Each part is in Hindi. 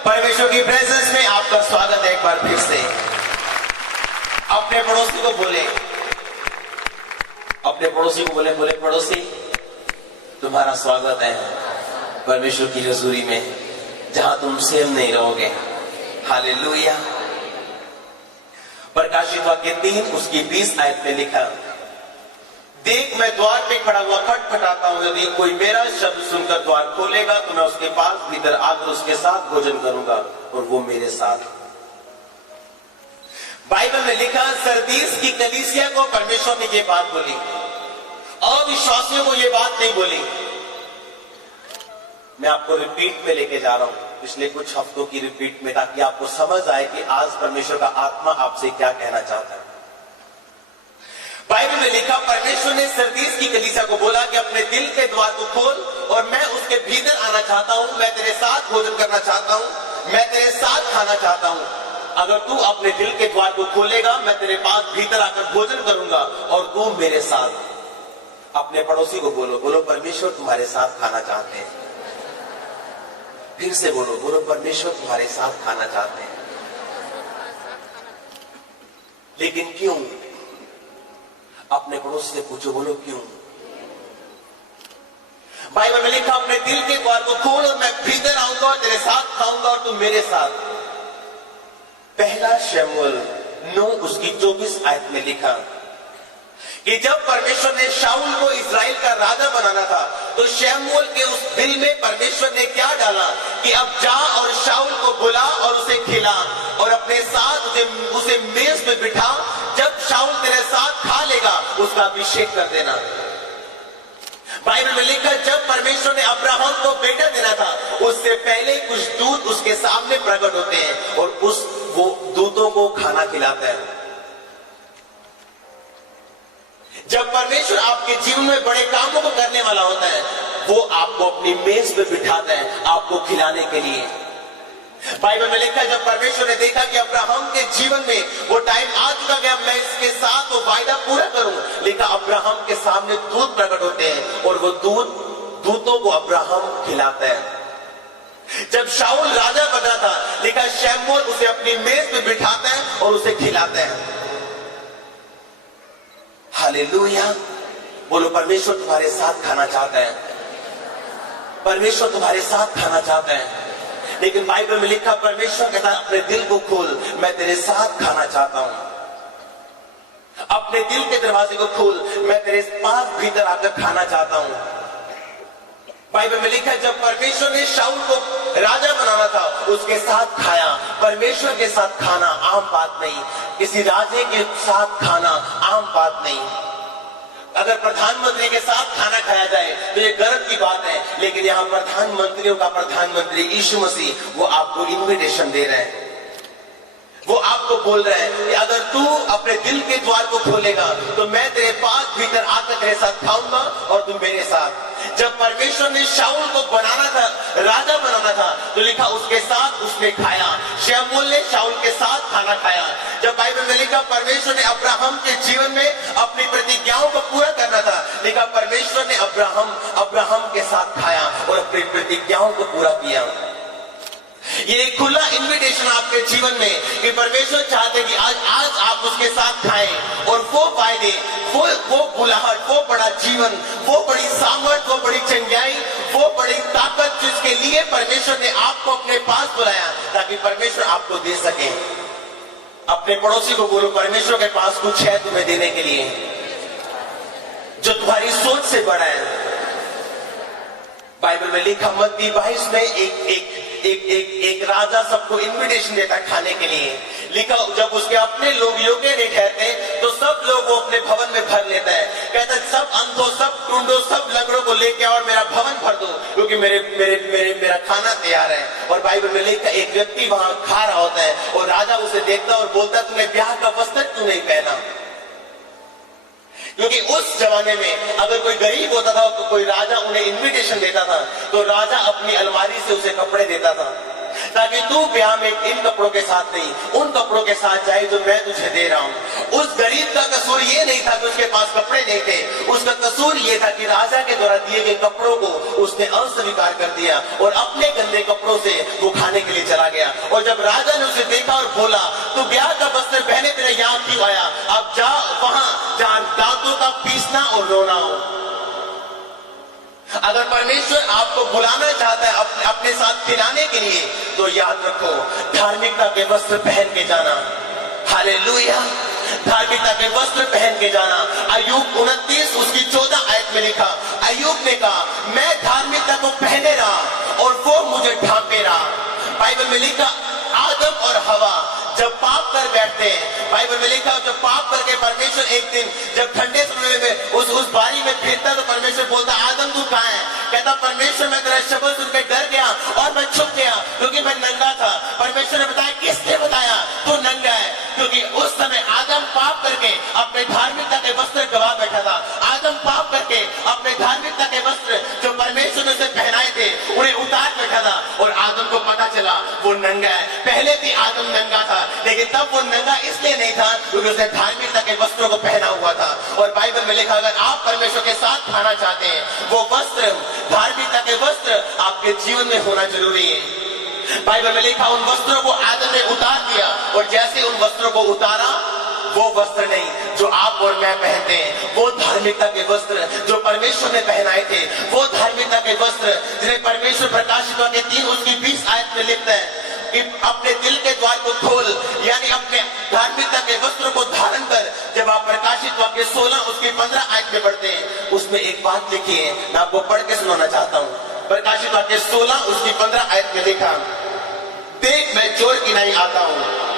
परमेश्वर की प्रेजेंस में आपका स्वागत है एक बार फिर से। अपने पड़ोसी को बोले, बोले पड़ोसी, तुम्हारा स्वागत है परमेश्वर की हजूरी में, जहां तुम सेम नहीं रहोगे। हालेलुया। प्रकाशित वाक्य 3 उसकी 20 आयत में लिखा, देख मैं द्वार पे खड़ा हुआ खटखटाता हूं, यदि कोई मेरा शब्द सुनकर द्वार खोलेगा तो मैं उसके पास भीतर आकर उसके साथ भोजन करूंगा और वो मेरे साथ। बाइबल में लिखा, सरदीस की कलीसिया को परमेश्वर ने ये बात बोली, अविश्वासियों को ये बात नहीं बोली। मैं आपको रिपीट में लेके जा रहा हूं, पिछले कुछ हफ्तों की रिपीट में, ताकि आपको समझ आए कि आज परमेश्वर का आत्मा आपसे क्या कहना चाहता है। बाइबल में लिखा, परमेश्वर ने सरदीस की कलीसिया को बोला कि अपने दिल के द्वार को खोल और मैं उसके भीतर आना चाहता हूं, मैं तेरे साथ भोजन करना चाहता हूं, मैं तेरे साथ खाना चाहता हूं। अगर तू अपने दिल के द्वार को खोलेगा, मैं तेरे पास भीतर आकर भोजन करूंगा और तू मेरे साथ। अपने पड़ोसी को बोलो परमेश्वर तुम्हारे साथ खाना चाहते हैं। फिर से बोलो परमेश्वर तुम्हारे साथ खाना चाहते हैं। लेकिन क्यों? अपने पड़ोसी से पूछो, बोलो क्यों? बाइबल में लिखा, अपने दिल के द्वार को खोल और मैं भीतर आऊंगा और तेरे साथ खाऊंगा और तू मेरे साथ। पहला शमूएल 9 उसकी 24 आयत में लिखा कि जब परमेश्वर ने शाऊल को इस्राएल का राजा बनाना था, तो शमूएल के उस दिल में परमेश्वर ने क्या डाला कि अब जा और शाऊल को बुला और उसे खिला और अपने साथ उसे मेज पे बिठा। जब शाऊल तेरे साथ खा लेगा, उसका अभिषेक कर देना। बाइबल में लिखा, जब परमेश्वर ने अब्राहम को बेटा देना था, उससे पहले कुछ दूत उसके सामने प्रकट होते हैं और वो दूतों को खाना खिलाता है। जब परमेश्वर आपके जीवन में बड़े कामों को करने वाला होता है, वो आपको अपनी मेज पे बिठाता है आपको खिलाने के लिए। बाइबल में लिखा है, जब परमेश्वर ने देखा कि अब्राहम के जीवन में वो टाइम आ चुका गया, मैं इसके साथ वो वायदा पूरा करूं, लिखा अब्राहम के सामने दूत प्रकट होते हैं और वो दूतों को अब्राहम खिलाता है। जब शाऊल राजा बना था, लिखा शमूएल उसे अपनी मेज पे बिठाता है और उसे खिलाता है। हालेलुया। बोलो परमेश्वर तुम्हारे साथ खाना चाहता है, परमेश्वर तुम्हारे साथ खाना चाहता है। लेकिन बाइबल में लिखा, परमेश्वर कहता है अपने दिल को खोल, मैं तेरे साथ खाना चाहता हूं। अपने दिल के दरवाजे को खोल, मैं तेरे पास भीतर आकर खाना चाहता हूं। बाइबल में लिखा है, जब परमेश्वर ने शाऊल को राजा बनाना था, उसके साथ खाया। परमेश्वर के साथ खाना आम बात नहीं, किसी राजे के साथ खाना आम बात नहीं। अगर प्रधानमंत्री के साथ खाना खाया जाए तो ये गर्व की बात है, लेकिन यहाँ प्रधानमंत्रियों का प्रधानमंत्री यीशु मसीह, वो आपको इन्विटेशन दे रहे हैं। वो आपको बोल रहे हैं कि अगर तू अपने दिल के द्वार को खोलेगा तो मैं तेरे पास भीतर आकर तेरे साथ खाऊंगा और तुम मेरे साथ। जब परमेश्वर ने शाऊल को बनाना था, राजा बनाना था, तो लिखा उसके साथ उसने खाया। शमूएल ने शाऊल के साथ खाना खाया। जब बाइबल में लिखा परमेश्वर ने अब्राहम के जीवन में अपनी प्रतिज्ञाओं को पूरा करना था, लिखा परमेश्वर ने अब्राहम के साथ खाया और अपनी प्रतिज्ञाओं को पूरा किया। ये एक खुला इन्विटेशन आपके जीवन में कि परमेश्वर चाहते कि आज आप उसके साथ खाएं और वो फायदे, वो बुलाहट, वो बड़ा जीवन, वो बड़ी सामर्थ, वो बड़ी चंगाई, वो बड़ी ताकत जिसके लिए परमेश्वर ने आपको अपने पास बुलाया, ताकि परमेश्वर आपको दे सके। अपने पड़ोसी को बोलो, परमेश्वर के पास कुछ है तुम्हें देने के लिए जो तुम्हारी सोच से बड़ा है। बाइबल में लिखा मत्ती 22 में एक राजा सबको इन्विटेशन देता है खाने के लिए। लिखा जब उसके अपने लोग योग्य नहीं ठहरते तो सब लोग वो अपने भवन में भर लेता है। कहता है सब अंधों, सब टूंडों, सब लंगड़ों को लेके और मेरा भवन भर दो, क्योंकि मेरा खाना तैयार है। और बाइबल में लिखा एक व्यक्ति वहां खा रहा होता है और राजा उसे देखता और बोलता तूने ब्याह का वस्त्र क्यों नहीं पहना? क्योंकि उस जमाने में अगर कोई गरीब होता था तो कोई राजा उन्हें इन्विटेशन देता था, तो राजा अपनी अलमारी से उसे कपड़े देता था, ताकि तू ब्याह में इन कपड़ों के साथ नहीं, उन कपड़ों के साथ जाए जो मैं तुझे दे रहा हूं। उस गरीब का कसूर ये नहीं था कि उसके पास कपड़े नहीं थे, उसका कसूर ये था कि राजा के द्वारा दिए गए कपड़ों को उसने अस्वीकार कर दिया और अपने गंदे कपड़ों से वो खाने के लिए चला गया। और जब राजा ने उसे देखा और बोला, तू ब्याह का वस्त्र पहने तेरे यहाँ क्यों आया? अब जा वहां जहां दांतों का पीसना और रोना हो। अगर परमेश्वर आपको बुलाना चाहता है अपने साथ खिलाने के लिए, तो याद रखो, धार्मिकता के वस्त्र पहन के जाना। हालेलुया, धार्मिकता के वस्त्र पहन के जाना। अय्यूब 29 उसकी 14 आयत में लिखा, अय्यूब ने कहा, मैं धार्मिकता को पहने रहा और वो मुझे ढांपे रहा। बाइबल में लिखा, आदम और हवा जब पाप कर बैठते हैं, बाइबल में लिखा जब पाप करके परमेश्वर एक दिन जब ठंडे समय में उस बारी में फिरता, तो परमेश्वर बोलता, आदम तू कहां है? कहता, परमेश्वर मैं तेरा शब्द सुनकर डर गया और मैं छुप गया क्योंकि मैं नंगा था। परमेश्वर ने बताया, किसने बताया तू नंगा है? क्योंकि उस समय आदम पाप करके अपने धार्मिकता के वस्त्र गवा बैठा था। आदम पाप करके अपने धार्मिकता के वस्त्र जो परमेश्वर ने उसे पहनाए थे उन्हें उतार बैठा था और आदम को पता चला वो नंगा है। पहले भी आदम नंगा था, लेकिन तब वो नंगा इसलिए नहीं था क्योंकि उसने धार्मिकता के वस्त्रों को पहना हुआ था। और बाइबल में लिखा, अगर आप परमेश्वर के साथ खाना चाहते हैं, वो वस्त्र, धार्मिकता के वस्त्र आपके जीवन में होना जरूरी है। बाइबल में लिखा, उन वस्त्रों को आदम ने उतार दिया और जैसे उन वस्त्रों को उतारा, वो वस्त्र नहीं जो आप और मैं पहनते हैं, वो धार्मिकता के वस्त्र जो परमेश्वर ने पहनाए थे, वो धार्मिकता के वस्त्र जिन्हें परमेश्वर प्रकाशित वाक्य 3 उसकी 20 आयत में लिखता है कि अपने दिल के द्वार को खोल, यानी अपने धार्मिकता के वस्त्रों को धारण कर। जब आप प्रकाशित वाक्य 16 उसकी 15 आयत में पढ़ते हैं, उसमें एक बात लिखी है, मैं आपको पढ़ के सुनाना चाहता हूँ। प्रकाशित वाक्य 16 उसकी 15 आयत में लिखा, देख मैं चोर की नहीं आता हूँ,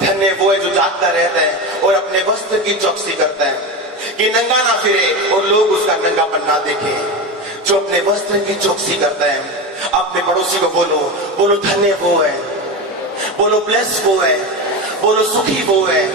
धन्य वो है जो जागता रहता है और अपने वस्त्र की चौकसी करता है कि नंगा ना फिरे और लोग उसका नंगापन ना देखें। जो अपने वस्त्र की चौकसी करता है, अपने पड़ोसी को बोलो धन्य वो है, बोलो ब्लेस वो है, बोलो सुखी वो है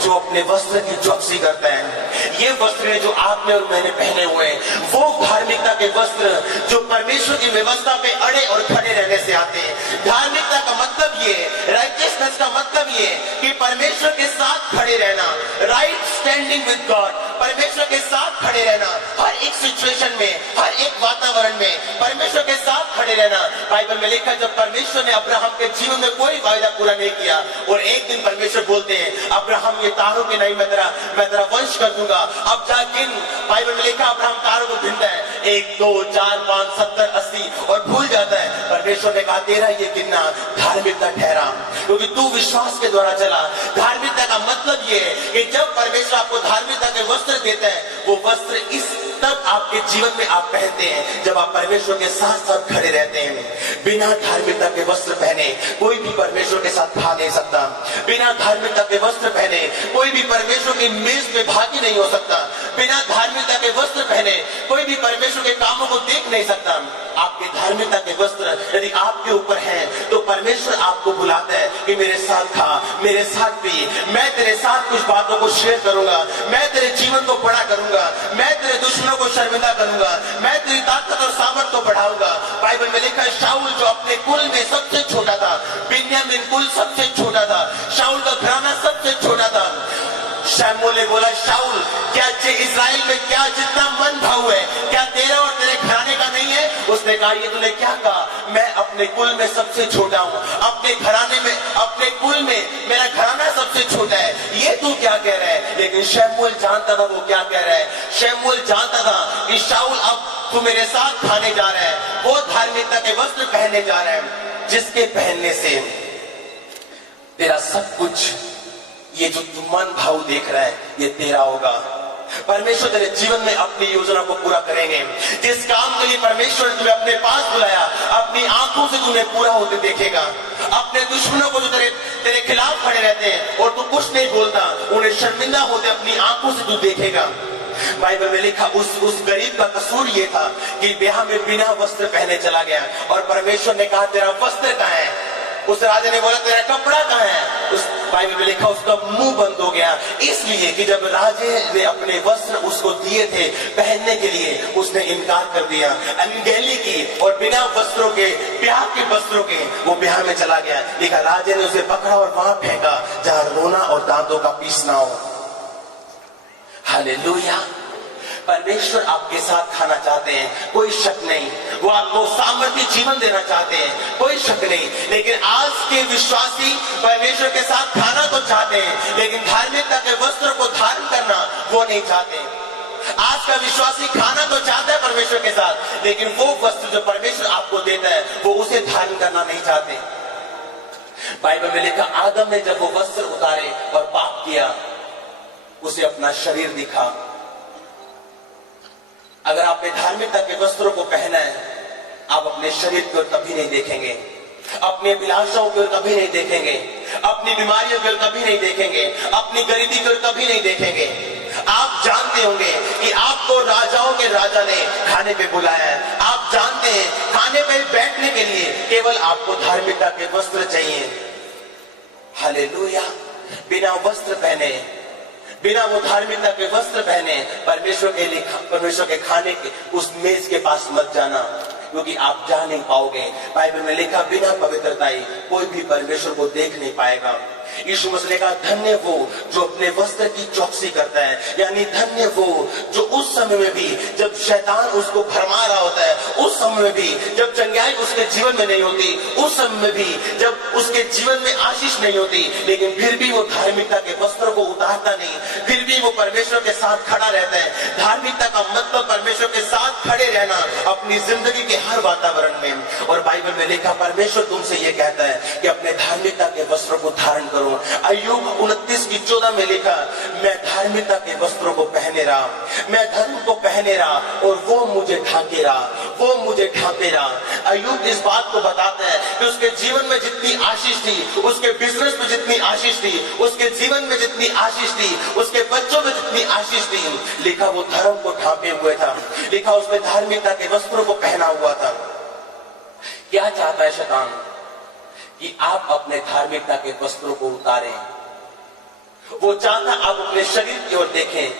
जो अपने वस्त्र की चौकसी करता है। ये वस्त्र है जो आपने और मैंने पहने हुए हैं, वो धार्मिकता के वस्त्र जो परमेश्वर की व्यवस्था पे अड़े और खड़े रहने से आते हैं। धार्मिकता का मतलब ये, राइटियसनेस का मतलब ये कि परमेश्वर के साथ खड़े रहना, राइट स्टैंडिंग विद गॉड, परमेश्वर के साथ खड़े रहना, हर एक सिचुएशन में, हर एक वातावरण में परमेश्वर के साथ खड़े रहना। बाइबल में लिखा, जब परमेश्वर ने अब्राहम के जीवन में कोई वायदा पूरा नहीं किया और एक दिन परमेश्वर बोलते हैं, अब्राहम ये तारों के नहीं, मैं तेरा वंश कर दूंगा, अब जा गिन। बाइबल में लिखा, अब्राहम तारों को गिनता है, 1 2 4 5 70 80 और भूल जाता है। परमेश्वर ने कहा, तेरा ये गिनना धार्मिकता ठहरा, क्योंकि तू विश्वास के द्वारा चला। धार्मिकता का मतलब ये है कि जब परमेश्वर आपको धार्मिकता के वस्त्र देता है, वो वस्त्र इस तब आपके जीवन में आप पहनते हैं जब आप परमेश्वर के साथ साथ खड़े रहते हैं। बिना धार्मिकता के वस्त्र पहने कोई भी परमेश्वर के साथ खा नहीं सकता। बिना धार्मिकता के वस्त्र पहने कोई भी परमेश्वर की मेज में भागी नहीं हो सकता। बिना धार्मिकता के वस्त्र पहने कोई भी परमेश्वर के कामों को देख नहीं सकता। आपके धार्मिकता के वस्त्र यदि आपके ऊपर हैं, तो परमेश्वर आपको बुलाता है कि मेरे साथ खा, मेरे साथ पी, मैं तेरे साथ कुछ बातों को शेयर करूंगा, मैं तेरे जीवन को बड़ा करूंगा, मैं तेरे दुश्मनों को शर्मिंदा करूंगा, मैं तेरी ताकत और सामर्थ को बढ़ाऊंगा। बाइबल में लिखा है, शाऊल जो अपने कुल में सबसे छोटा था, बिन्यामीन कुल सबसे छोटा था, शाऊल का घराना सबसे छोटा था। शमूएल ने बोला, शाऊल क्या इस्राएल में क्या जितना मन भाव है, क्या तेरा और तेरे घराने का नहीं है? उसने कहा, ये तूने क्या कहा? मैं अपने कुल में सबसे छोटा हूँ, अपने घराने में, अपने कुल में मेरा घराना सबसे छोटा है, ये तू क्या कह रहा है? लेकिन शमूएल जानता था वो क्या कह रहा है। शमूएल जानता था कि शाऊल अब तू मेरे साथ खाने जा रहा है, वो धार्मिकता के वस्त्र पहनने जा रहा है जिसके पहनने से तेरा सब कुछ, ये जो तू मन भाव देख रहा है, ये तेरा होगा। परमेश्वर तेरे जीवन में अपनी योजना को पूरा करेंगे। जिस काम के लिए परमेश्वर ने तुम्हें अपने पास बुलाया, अपनी आंखों से तुम्हें पूरा होते देखेगा। अपने दुश्मनों को जो तेरे खिलाफ खड़े रहते हैं और तू कुछ नहीं बोलता, उन्हें शर्मिंदा होते अपनी आंखों से तू देखेगा। बाइबल में लिखा, उस गरीब का कसूर ये था कि ब्याह में बिना वस्त्र पहने चला गया और परमेश्वर ने कहा, तेरा वस्त्र कहाँ है? उस राजा ने बोला, तेरा कपड़ा कहाँ है? उस बाइबल में लिखा, उसका मुंह बंद हो गया, इसलिए कि जब राजे ने अपने वस्त्र उसको दिए थे पहनने के लिए, उसने इनकार कर दिया। अनगहली की और बिना वस्त्रों के, ब्याह के वस्त्रों के वो ब्याह में चला गया। लिखा, राजे ने उसे पकड़ा और वहां फेंका जहां रोना और दांतों का पीसना हो। हालेलुया। परमेश्वर आपके साथ खाना चाहते हैं, कोई शक नहीं। वो आपको सामर्थ्य जीवन देना चाहते हैं, कोई शक नहीं। लेकिन आज के विश्वासी परमेश्वर के साथ खाना तो चाहते हैं, लेकिन धार्मिकता के वस्त्र को धारण करना वो नहीं चाहते। आज का विश्वासी खाना तो चाहता है परमेश्वर के साथ, लेकिन वो वस्त्र जो परमेश्वर आपको देता है वो उसे धारण करना नहीं चाहते। बाइबल में लिखा, आदम ने जब वो वस्त्र उतारे और पाप किया, उसे अपना शरीर दिखा। अगर आपने धार्मिकता के वस्त्रों को पहना है, आप अपने शरीर की ओर कभी नहीं देखेंगे, अपनी अभिलाषाओं की ओर कभी नहीं देखेंगे, अपनी बीमारियों की ओर कभी नहीं देखेंगे, अपनी गरीबी की ओर कभी नहीं देखेंगे। आप जानते होंगे कि आपको राजाओं के राजा ने खाने पे बुलाया है। आप जानते हैं खाने पे बैठने के लिए केवल आपको धार्मिकता के वस्त्र चाहिए। हालेलुया। बिना वस्त्र पहने, बिना वो धार्मिकता के वस्त्र पहने परमेश्वर के खाने के उस मेज के पास मत जाना, क्योंकि आप जा नहीं पाओगे। बाइबल में लिखा, बिना पवित्रता कोई भी परमेश्वर को देख नहीं पाएगा। यीशु मसीह ने कहा, धन्य वो जो अपने वस्त्र की चौकसी करता है, यानी धन्य वो जो उस समय में भी जब शैतान उसको भरमा रहा होता है, उस समय में भी जब चंगाई उसके जीवन में नहीं होती, उस समय में भी जब उसके जीवन में आशीष नहीं होती, लेकिन फिर भी वो धार्मिकता के वस्त्र को उतारता नहीं, फिर भी वो परमेश्वर के साथ खड़ा रहता है। धार्मिकता का मतलब परमेश्वर के साथ खड़े रहना अपनी जिंदगी के हर वातावरण में। और बाइबल में लिखा, परमेश्वर तुमसे ये कहता है कि अपने धार्मिकता के वस्त्रों को धारण करो। अय्यूब 29:14 में लिखा, मैं धार्मिकता के वस्त्रों को पहने रहा, मैं धर्म को पहने रहा और वो मुझे ढांके रहा, वो मुझे ढांपे रहा। अय्यूब इस बात को बताता है कि उसके जीवन में जितनी आशीष थी, उसके बिजनेस में जितनी आशीष थी, उसके जीवन में जितनी आशीष थी, उसके बच्चों में जितनी आशीष थी, लिखा वो धर्म को ढांपे हुए था, लिखा उसमें धार्मिकता के वस्त्रों को पहना हुआ था। क्या चाहता है शैतान? कि आप अपने धार्मिकता के वस्त्रों को उतारें। वो चाहता आप अपने शरीर की ओर देखें।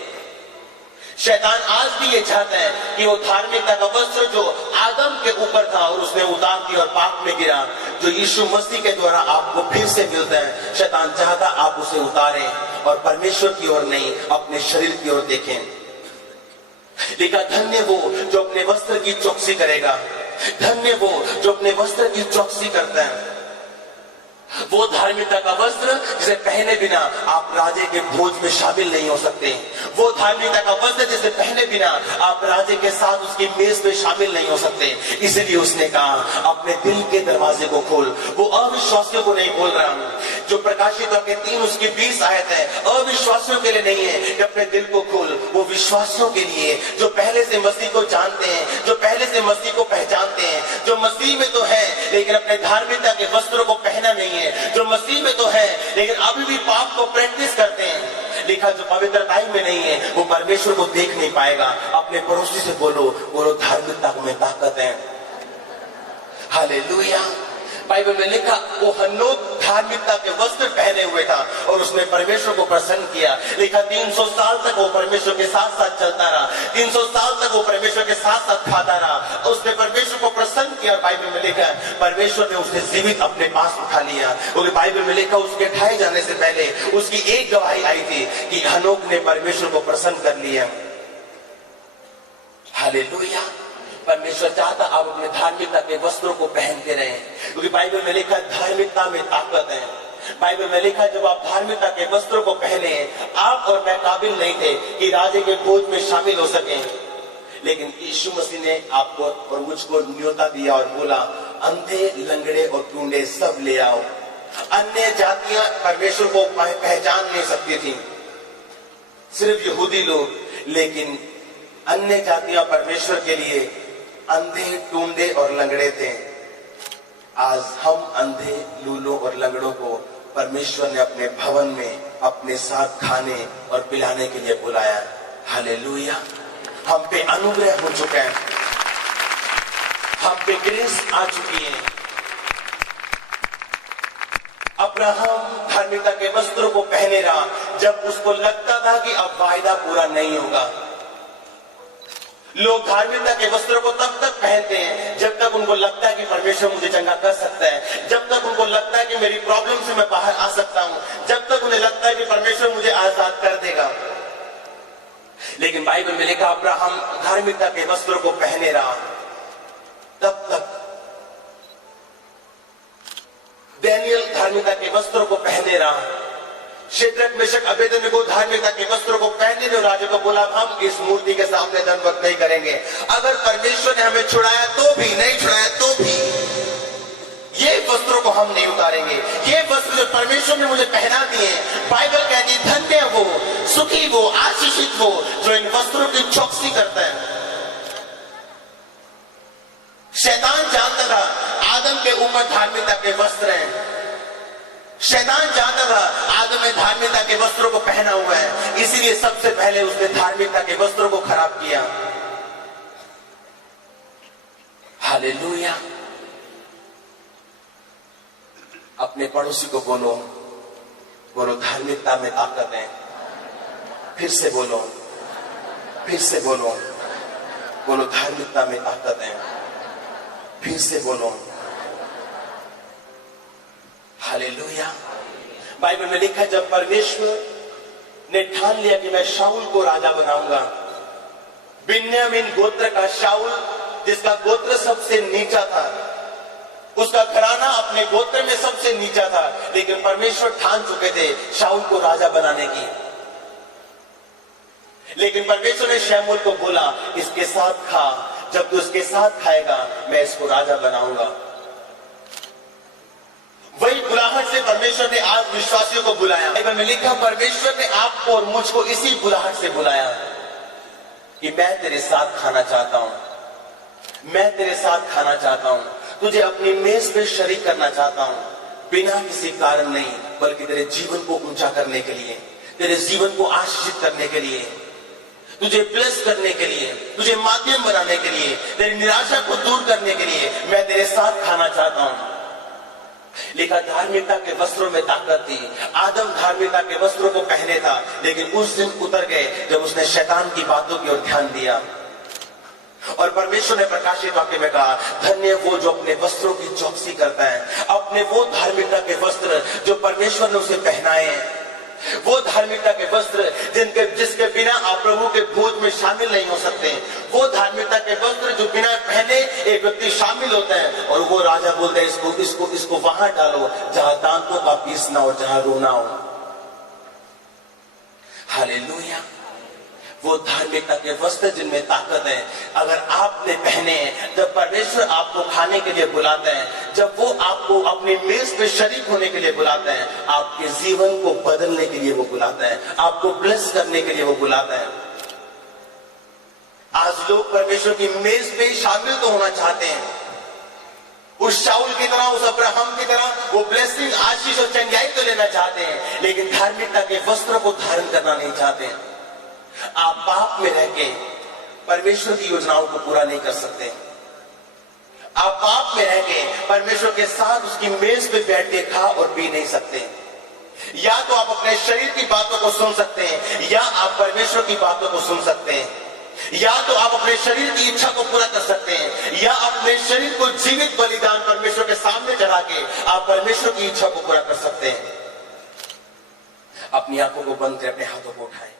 शैतान आज भी ये चाहता है कि वो धार्मिकता का वस्त्र जो आदम के ऊपर था और उसने उतार दिया और पाप में गिरा, जो यीशु मसीह के द्वारा आपको फिर से मिलता है, शैतान चाहता आप उसे उतारें और परमेश्वर की ओर नहीं, अपने शरीर की ओर देखें। लिखा, धन्य वो जो अपने वस्त्र की चौकसी करेगा, धन्य वो जो अपने वस्त्र की चौकसी करता है। वो धार्मिकता का वस्त्र जिसे पहने बिना आप राजे के भोज में शामिल नहीं हो सकते। वो धार्मिकता का वस्त्र जिसे पहने बिना आप राजे के साथ उसकी मेज में शामिल नहीं हो सकते। इसलिए उसने कहा, अपने दिल के दरवाजे को खोल। वो अविश्वासियों को नहीं बोल रहा हूं। जो प्रकाशित वाक्य 3:20 आयत है, अविश्वासियों के लिए नहीं है कि अपने दिल को खोल, वो विश्वासियों के लिए जो पहले से मसीह को जानते हैं, जो पहले से मसीह को पहचानते हैं, जो मसीह में तो है लेकिन अपने धार्मिकता के वस्त्रों को पहना नहीं है, जो मसीह में तो है लेकिन अभी भी पाप को प्रैक्टिस करते हैं। लिखा, जो पवित्रता में नहीं है वो परमेश्वर को देख नहीं पाएगा। अपने पड़ोसी से बोलो धार्मिकता में ताकत है। हालेलुया। बाइबल में लिखा, वो हनोक धार्मिकता के वस्त्र पहने हुए था और उसने परमेश्वर को प्रसन्न किया। लिखा, 300 साल तक वो परमेश्वर के साथ साथ चलता रहा, 300 साल तक वो परमेश्वर के साथ साथ खाता रहा। उसने परमेश्वर को प्रसन्न किया। बाइबल में लिखा, परमेश्वर ने उसे जीवित अपने पास उठा लिया। क्योंकि बाइबल में लिखा, उसके ठाए जाने से पहले उसकी एक गवाही आई थी कि हनोक ने परमेश्वर को प्रसन्न कर लिया। हालेलुया। परमेश्वर चाहता आप अपने धार्मिकता के वस्त्रों को पहनते रहें, क्योंकि बाइबल में लिखा, धार्मिकता में ताकत है। बाइबल में लिखा, जब आप धार्मिकता के वस्त्रों को पहने, आप और मैं काबिल नहीं थे कि राजे के भोज में शामिल हो सकें, लेकिन यीशु मसीह ने आपको और मुझको न्योता दिया और बोला, अंधे, लंगड़े और टूंडे सब ले आओ। अन्य जातियां परमेश्वर को पहचान नहीं सकती थी, सिर्फ यहूदी लोग, लेकिन अन्य जातियां परमेश्वर के लिए अंधे, टूंडे और लंगड़े थे। आज हम अंधे, लूलों और लंगड़ों को परमेश्वर ने अपने भवन में अपने साथ खाने और पिलाने के लिए बुलाया। हालेलुया। हम पे अनुग्रह हो चुका है, हम पे ग्रेस आ चुकी है। अब्राहम धार्मिकता के वस्त्रों को पहने रहा जब उसको लगता था कि अब वायदा पूरा नहीं होगा। लोग धार्मिकता के वस्त्रों को तब तक पहनते हैं जब तक उनको लगता है कि परमेश्वर मुझे चंगा कर सकता है, जब तक उनको लगता है कि मेरी प्रॉब्लम से मैं बाहर आ सकता हूं, जब तक उन्हें लगता है कि परमेश्वर मुझे आजाद कर देगा। बाइबल में लिखा अब्राहम धार्मिकता के वस्त्रों को पहने रहा, तब तक दानियल धार्मिकता के वस्त्रों को पहने रहा, शेद्रक मेशक अबेदनगो धार्मिकता के वस्त्रों को पहने ने राजा को बोला हम इस मूर्ति के सामने दंडवत नहीं करेंगे। अगर परमेश्वर ने हमें छुड़ाया तो भी, नहीं छुड़ाया तो भी ये वस्त्रों को हम नहीं उतारेंगे। ये वस्त्र जो परमेश्वर ने मुझे पहना दिए, बाइबल कहती धन्य वो, सुखी वो, आशीषित वो जो इन वस्त्रों की चौकसी करता है। शैतान जानता था आदम के ऊपर धार्मिकता के वस्त्र हैं, शैतान जानता था आदम ने धार्मिकता के वस्त्रों को पहना हुआ है, इसीलिए सबसे पहले उसने धार्मिकता के वस्त्रों को खराब किया। हालेलुया। अपने पड़ोसी को बोलो, बोलो धार्मिकता में ताकत है। फिर से बोलो, फिर से बोलो, बोलो धार्मिकता में ताकत है। फिर से बोलो हालेलुया। बाइबल में लिखा है जब परमेश्वर ने ठान लिया कि मैं शाऊल को राजा बनाऊंगा, बिन्यामीन गोत्र का शाऊल जिसका गोत्र सबसे नीचा था, उसका घराना अपने गोत्र में सबसे नीचा था, लेकिन परमेश्वर ठान चुके थे शाऊल को राजा बनाने की। लेकिन परमेश्वर ने शमूएल को बोला इसके साथ खा, जब तू इसके साथ खाएगा मैं इसको राजा बनाऊंगा। वही बुलाहट से परमेश्वर ने आज विश्वासियों को बुलाया। बाइबल में लिखा परमेश्वर ने आपको और मुझको इसी बुलाहट से बुलाया कि मैं तेरे साथ खाना चाहता हूं, मैं तेरे साथ खाना चाहता हूं, तुझे अपनी मेज पे शरीक करना चाहता हूं, बिना किसी कारण नहीं बल्कि तेरे जीवन को ऊंचा करने के लिए, तेरे जीवन को आशीषित करने के लिए, तुझे ब्लेस करने के लिए, तुझे माध्यम बनाने के लिए, तेरी निराशा को दूर करने के लिए मैं तेरे साथ खाना चाहता हूं। लिखा धार्मिकता के वस्त्रों में ताकत थी। आदम धार्मिकता के वस्त्रों को पहने था, लेकिन उस दिन उतर गए जब उसने शैतान की बातों की ओर ध्यान दिया। और परमेश्वर ने प्रकाशित वाक्य में कहा धन्य वो जो अपने वस्त्रों की चौकसी करता है, अपने वो धार्मिकता के वस्त्र जो परमेश्वर ने उसे पहनाए हैं, वो धार्मिकता के वस्त्र जिसके बिना आप प्रभु के भोज में शामिल नहीं हो सकते, वो धार्मिकता के वस्त्र जो बिना पहने एक व्यक्ति शामिल होता है। और वो राजा बोलता है इसको वहां डालो जहां दांतों का पीसना और जहां रोना हो। हालेलुया। वो धार्मिकता के वस्त्र जिनमें ताकत है, अगर आपने पहने, जब परमेश्वर आपको खाने के लिए बुलाता है, जब वो आपको अपनी मेज पे शरीक होने के लिए बुलाता है, आपके जीवन को बदलने के लिए वो बुलाता है, आपको ब्लेस करने के लिए वो बुलाता है। आज लोग परमेश्वर की मेज पे शामिल तो होना चाहते हैं, उस शाऊल की तरह, उस अब्राहम की तरह वो ब्लेसिंग, आशीष और चंगाई तो लेना चाहते हैं, लेकिन धार्मिकता के वस्त्र को धारण करना नहीं चाहते। आप पाप में रह के परमेश्वर की योजनाओं को पूरा नहीं कर सकते। आप पाप में रह के परमेश्वर के साथ उसकी मेज पे बैठ के खा और पी नहीं सकते। या तो आप अपने शरीर की बातों को सुन सकते हैं, या आप परमेश्वर की बातों को सुन सकते हैं। या तो आप अपने शरीर की इच्छा को पूरा कर सकते हैं, या अपने शरीर को जीवित बलिदान परमेश्वर के सामने चढ़ा के आप परमेश्वर की इच्छा को पूरा कर सकते हैं। अपनी आंखों को बंद करें, अपने हाथों को उठाएं।